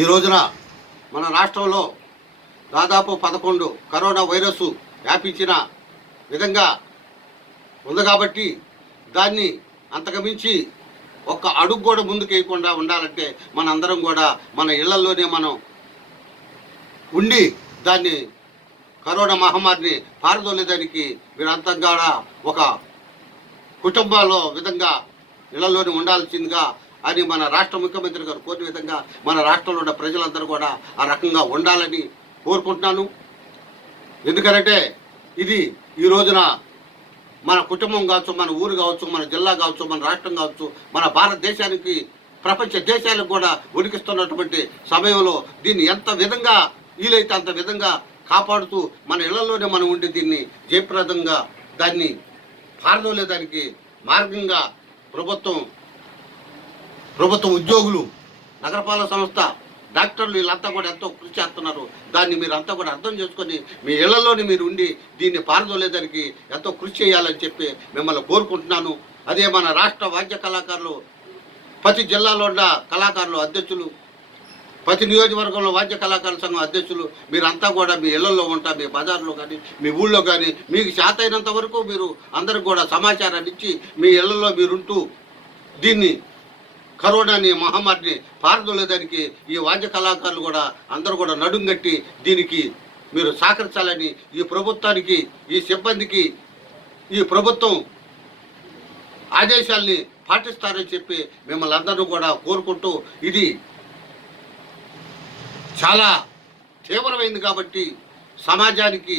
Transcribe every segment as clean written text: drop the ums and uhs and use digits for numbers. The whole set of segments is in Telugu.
ఈ రోజున మన రాష్ట్రంలో దాదాపు 11 కరోనా వైరస్ వ్యాపించిన విధంగా ఉంది కాబట్టి దాన్ని అంతకుమించి ఒక్క అడుగు కూడా ముందుకు వేయకుండా ఉండాలంటే మనందరం కూడా మన ఇళ్లలోనే మనం ఉండి దాన్ని కరోనా మహమ్మారిని పారదోలేదానికి మీరంతా కూడా ఒక కుటుంబాల్లో విధంగా ఇళ్లలోనే ఉండాల్సిందిగా అని మన రాష్ట్ర ముఖ్యమంత్రి గారు కోరిన విధంగా మన రాష్ట్రంలో ఉన్న ప్రజలందరూ కూడా ఆ రకంగా ఉండాలని కోరుకుంటున్నాను. ఎందుకంటే ఇది ఈ రోజున మన కుటుంబం కావచ్చు, మన ఊరు కావచ్చు, మన జిల్లా కావచ్చు, మన రాష్ట్రం కావచ్చు, మన భారతదేశానికి ప్రపంచ దేశాలకు కూడా ఉనికిస్తున్నటువంటి సమయంలో దీన్ని ఎంత విధంగా వీలైతే అంత విధంగా కాపాడుతూ మన ఇళ్లలోనే మనం ఉండి దీన్ని జయప్రదంగా దాన్ని పారదోలేదానికి మార్గంగా ప్రభుత్వం ఉద్యోగులు, నగరపాలక సంస్థ, డాక్టర్లు వీళ్ళంతా కూడా ఎంతో కృషి చేస్తున్నారు. దాన్ని మీరు అంతా కూడా అర్థం చేసుకొని మీ ఇళ్లలోనే మీరు ఉండి దీన్ని పారదోలేదానికి ఎంతో కృషి చేయాలని చెప్పి మిమ్మల్ని కోరుకుంటున్నాను. అదే మన రాష్ట్ర వాద్య కళాకారులు, ప్రతి జిల్లాలో ఉన్న కళాకారులు అధ్యక్షులు, ప్రతి నియోజకవర్గంలో వాద్య కళాకారుల సంఘం అధ్యక్షులు మీరంతా కూడా మీ ఇళ్లలో ఉంటా, మీ బజార్లో కానీ మీ ఊళ్ళో కానీ మీకు చేతైనంత వరకు మీరు అందరికి కూడా సమాచారాన్ని ఇచ్చి మీ ఇళ్లలో మీరుంటూ దీన్ని కరోనాని మహమ్మారిని పారదోలేదానికి ఈ వాద్య కళాకారులు కూడా అందరూ కూడా నడుంగట్టి దీనికి మీరు సహకరించాలని ఈ ప్రభుత్వానికి, ఈ సిబ్బందికి ఈ ప్రభుత్వం ఆదేశాల్ని పాటిస్తారని చెప్పి మిమ్మల్ని అందరూ కూడా కోరుకుంటూ, ఇది చాలా తీవ్రమైంది కాబట్టి సమాజానికి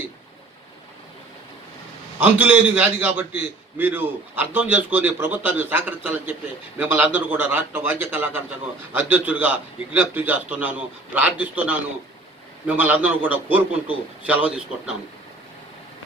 అంతులేని వ్యాధి కాబట్టి మీరు అర్థం చేసుకొని ప్రభుత్వాన్ని సహకరించాలని చెప్పి మిమ్మల్ని అందరూ కూడా రాష్ట్ర వాద్య కళాకార సంఘం అధ్యక్షుడిగా విజ్ఞప్తి చేస్తున్నాను, ప్రార్థిస్తున్నాను. మిమ్మల్ని అందరూ కూడా కోరుకుంటూ సెలవు తీసుకుంటున్నాను.